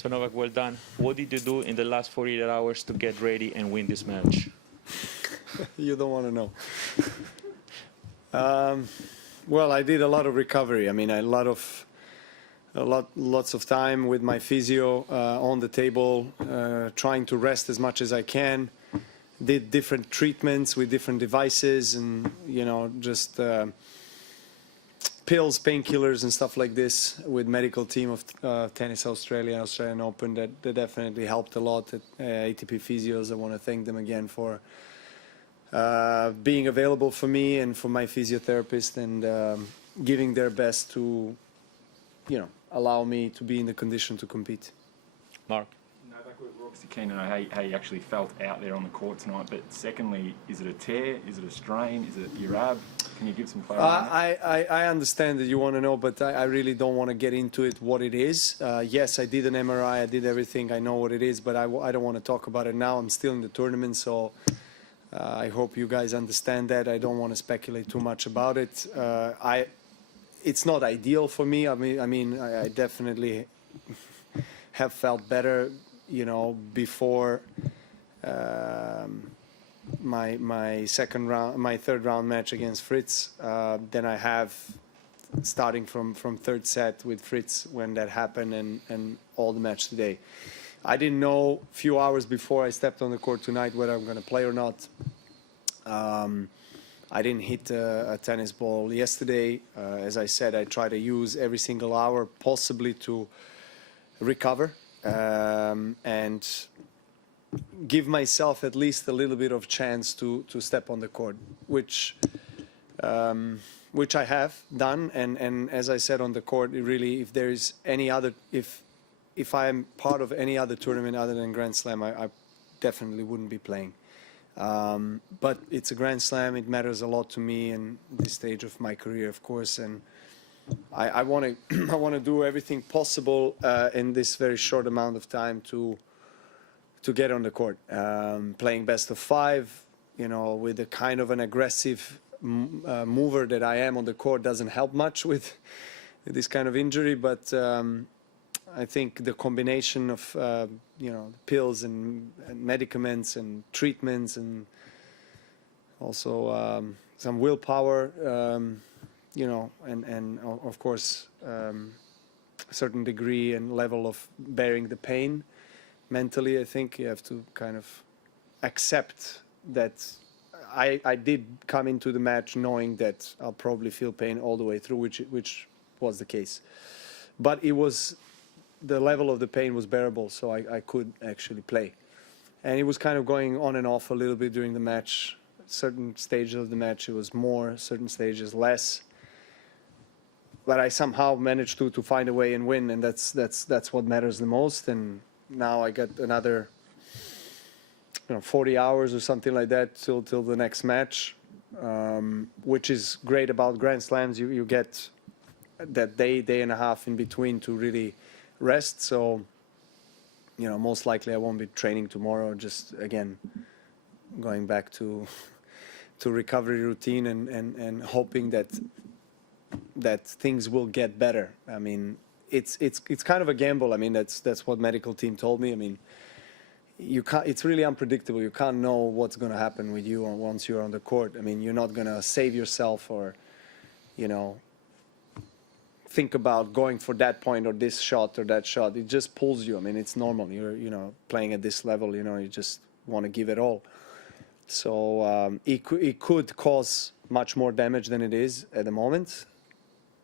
So Novak, well done. What did you do in the last 48 hours to get ready and win this match? You don't want to know. Well, I did a lot of recovery. I mean, lots of time with my physio on the table, trying to rest as much as I can. Did different treatments with different devices, and just pills, painkillers, and stuff like this with medical team of Tennis Australia, Australian Open. That definitely helped a lot. ATP physios, I want to thank them again for being available for me and for my physiotherapist, and giving their best to, allow me to be in the condition to compete. Mark? Novak, we're obviously keen to know how you actually felt out there on the court tonight, but secondly, is it a tear, is it a strain, is it your ab? Can you give some clarity on that? I understand that you want to know, but I really don't want to get into it, what it is. Yes, I did an MRI, I did everything, I know what it is, but I don't want to talk about it now. I'm still in the tournament, so I hope you guys understand that. I don't want to speculate too much about it. It's not ideal for me. I mean, I definitely have felt better, before my third round match against Fritz than I have starting from third set with Fritz when that happened, and all the match today. I didn't know a few hours before I stepped on the court tonight whether I'm going to play or not. I didn't hit a tennis ball yesterday. As I said, I try to use every single hour possibly to recover and give myself at least a little bit of chance to step on the court, which I have done. And as I said on the court, really, if there is any other, if I am part of any other tournament other than Grand Slam, I definitely wouldn't be playing. But it's a Grand Slam. It matters a lot to me in this stage of my career, of course, and I want to I want to do everything possible in this very short amount of time to get on the court. Playing best of five, with a kind of an aggressive mover that I am on the court doesn't help much with this kind of injury, but I think the combination of pills and medicaments and treatments, and also some willpower, and of course a certain degree and level of bearing the pain mentally. I think you have to kind of accept that I did come into the match knowing that I'll probably feel pain all the way through, which was the case, but it was, the level of the pain was bearable, so I could actually play. And it was kind of going on and off a little bit during the match. Certain stages of the match it was more, certain stages less. But I somehow managed to find a way and win, and that's what matters the most. And now I got another 40 hours or something like that till the next match, which is great about Grand Slams. You get that day and a half in between to really rest. So most likely I won't be training tomorrow, just again going back to recovery routine and hoping that things will get better. I mean, it's kind of a gamble. I mean, that's what medical team told me. I mean, you can't, it's really unpredictable. You can't know what's going to happen with you once you're on the court. I mean, you're not going to save yourself or think about going for that point or this shot or that shot. It just pulls you. I mean, it's normal. You're playing at this level. You just want to give it all. So it could cause much more damage than it is at the moment,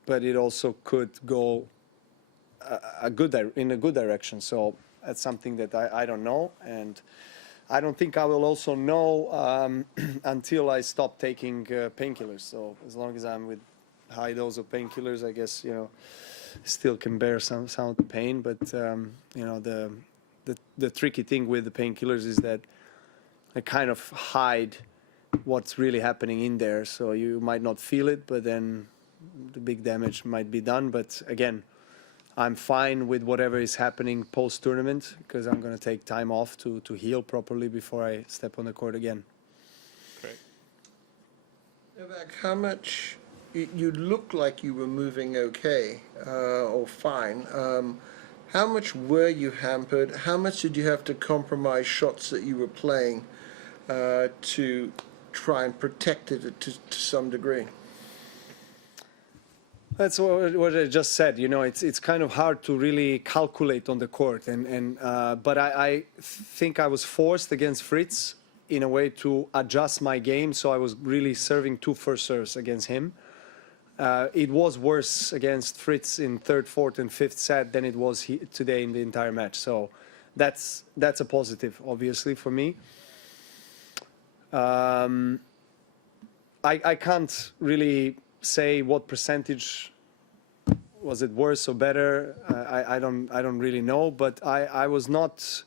but it also could go in a good direction. So that's something that I don't know, and I don't think I will also know until I stop taking painkillers. So as long as I'm with high dose of painkillers, I guess still can bear some of the pain. But the tricky thing with the painkillers is that they kind of hide what's really happening in there. So you might not feel it, but then the big damage might be done. But again, I'm fine with whatever is happening post-tournament, because I'm going to take time off to heal properly before I step on the court again. Great. Novak, how much, you looked like you were moving okay, or fine. how much were you hampered? How much did you have to compromise shots that you were playing to try and protect it to some degree? That's what I just said. You know, it's kind of hard to really calculate on the court, but I think I was forced against Fritz in a way to adjust my game. So I was really serving 2 first serves against him. It was worse against Fritz in 3rd, 4th, and 5th set than it was today in the entire match. So that's a positive, obviously, for me. I can't really say what percentage was it worse or better. I don't really know, but I was not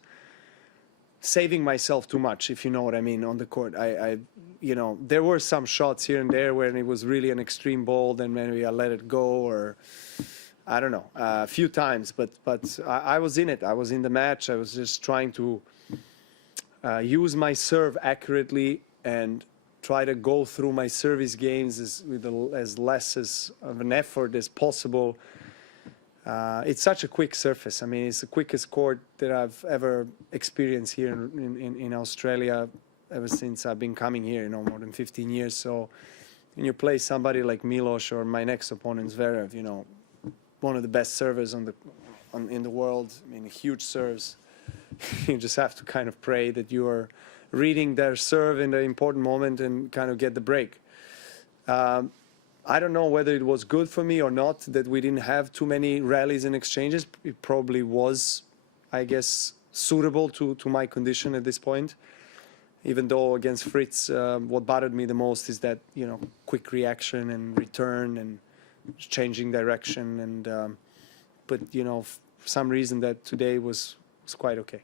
saving myself too much, if you know what I mean, on the court. You know, there were some shots here and there when it was really an extreme ball, then maybe I let it go, or I don't know, a few times. But I was in it. I was in the match. I was just trying to use my serve accurately and try to go through my service games with as less of an effort as possible. It's such a quick surface. I mean, it's the quickest court that I've ever experienced here in Australia ever since I've been coming here, you know, more than 15 years. So when you play somebody like Milos or my next opponent, Zverev, you know, one of the best servers in the world, I mean, huge serves. You just have to kind of pray that you are reading their serve in the important moment and kind of get the break. I don't know whether it was good for me or not that we didn't have too many rallies and exchanges. It probably was, I guess, suitable to my condition at this point. Even though against Fritz, what bothered me the most is that, you know, quick reaction and return and changing direction. And but, you know, for some reason that today was quite okay.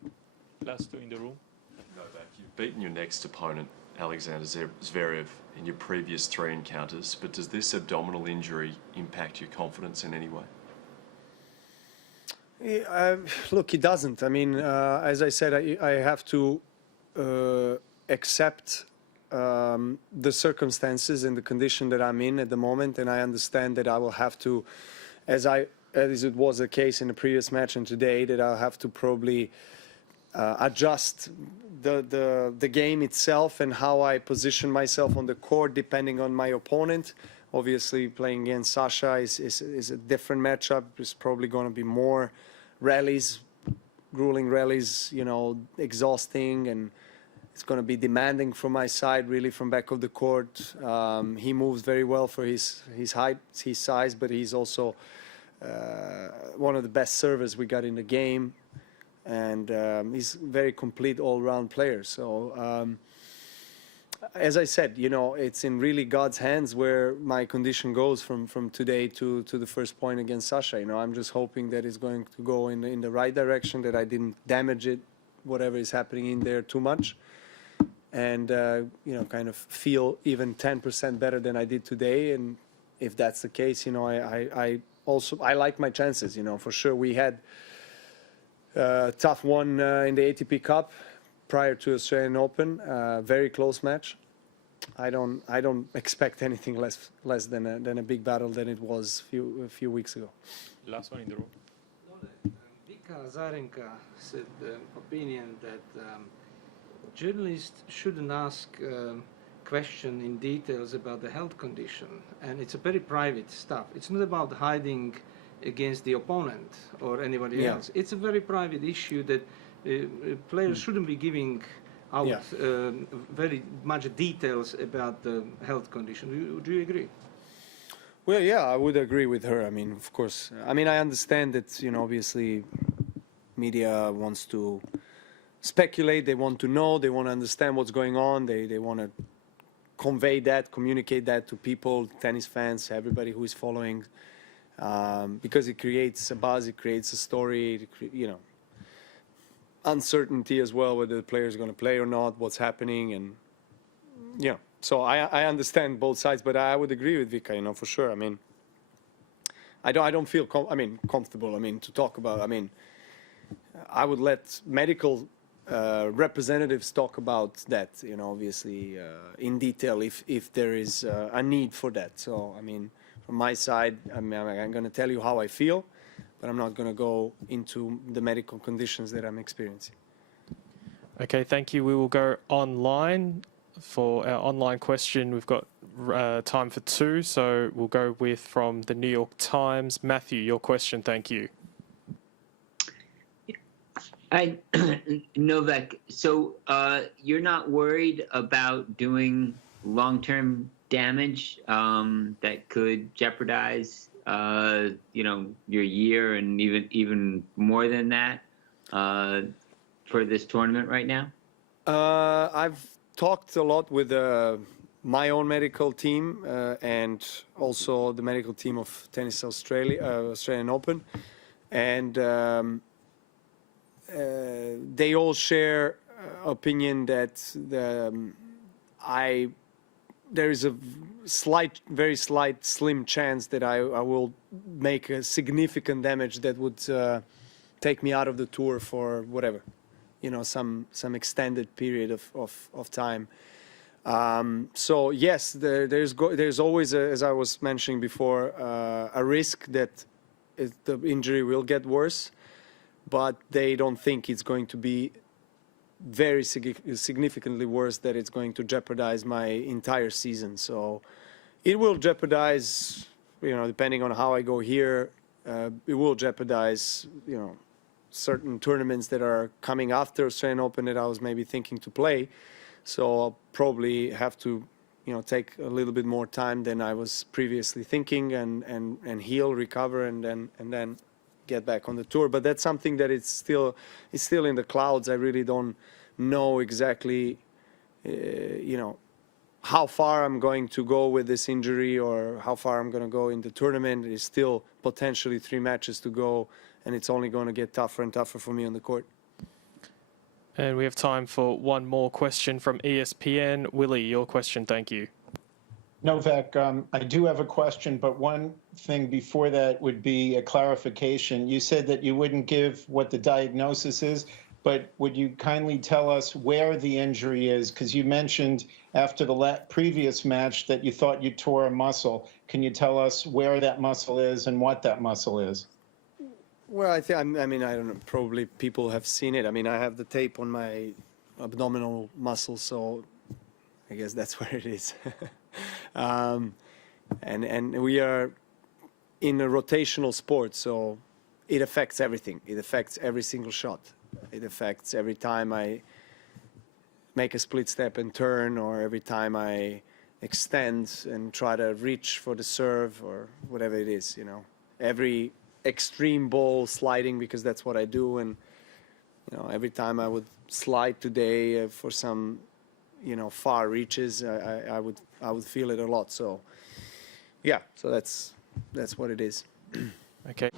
Last 2 in the room. Novak, you've beaten your next opponent, Alexander Zverev, in your previous 3 encounters, but does this abdominal injury impact your confidence in any way? Yeah, look, it doesn't. I mean, as I said, I have to accept the circumstances and the condition that I'm in at the moment, and I understand that I will have to, as it was the case in the previous match and today, that I'll have to probably adjust the game itself and how I position myself on the court depending on my opponent. Obviously, playing against Sasha is a different matchup. It's probably going to be more rallies, grueling rallies, you know, exhausting, and it's going to be demanding from my side, really, from back of the court. He moves very well for his height, his size, but he's also one of the best servers we got in the game. And he's a very complete all-round player. So, as I said, you know, it's in really God's hands where my condition goes from today to the first point against Sasha. You know, I'm just hoping that it's going to go in the right direction, that I didn't damage it, whatever is happening in there, too much. And, you know, kind of feel even 10% better than I did today. And if that's the case, you know, I also like my chances, you know, for sure. We had tough one in the ATP Cup prior to Australian Open, very close match. I don't expect anything less than a big battle than it was a few weeks ago. Last one in the room. Vika Zarenka said the opinion that journalists shouldn't ask question in details about the health condition, and it's a very private stuff. It's not about hiding against the opponent or anybody else. It's a very private issue that players shouldn't be giving out very much details about the health condition. Do you agree? Well, yeah, I would agree with her. I mean, of course. I mean, I understand that, you know, obviously media wants to speculate, they want to know, they want to understand what's going on, they want to convey that, communicate that to people, tennis fans, everybody who is following. Because it creates a buzz, it creates a story, you know, uncertainty as well, whether the player is going to play or not, what's happening, and yeah. So I understand both sides, but I would agree with Vika, you know, for sure. I mean, I don't feel comfortable. I mean, to talk about. I mean, I would let medical representatives talk about that, you know, obviously in detail if there is a need for that. So I mean. From my side, I'm going to tell you how I feel, but I'm not going to go into the medical conditions that I'm experiencing. Okay, thank you. We will go online for our online question. We've got time for two, so we'll go with from the New York Times. Matthew, your question, thank you. Novak, so you're not worried about doing long-term damage that could jeopardize, your year and even more than that for this tournament right now? I've talked a lot with my own medical team and also the medical team of Tennis Australian Open, and they all share opinion that there is a very slight, slim chance that I will make a significant damage that would take me out of the tour for whatever, some extended period of time. So yes, there's always, as I was mentioning before, a risk that the injury will get worse, but they don't think it's going to be very significantly worse, that it's going to jeopardize my entire season. So it will jeopardize, depending on how I go here, it will jeopardize, certain tournaments that are coming after Australian Open that I was maybe thinking to play. So I'll probably have to, take a little bit more time than I was previously thinking, and heal, recover, and then get back on the tour. But that's something that it's still in the clouds. I really don't know exactly, how far I'm going to go with this injury, or how far I'm going to go in the tournament. There's still potentially 3 matches to go, and it's only going to get tougher and tougher for me on the court. And we have time for one more question from ESPN. Willie, your question, thank you. Novak, I do have a question, but one thing before that would be a clarification. You said that you wouldn't give what the diagnosis is, but would you kindly tell us where the injury is? Because you mentioned after the previous match that you thought you tore a muscle. Can you tell us where that muscle is and what that muscle is? Well, I don't know, probably people have seen it. I have the tape on my abdominal muscle, so I guess that's where it is. And we are in a rotational sport, so it affects everything. It affects every single shot. It affects every time I make a split step and turn, or every time I extend and try to reach for the serve, or whatever it is, Every extreme ball sliding, because that's what I do, and every time I would slide today for some far reaches, I would feel it a lot. So yeah, so that's what it is. Okay.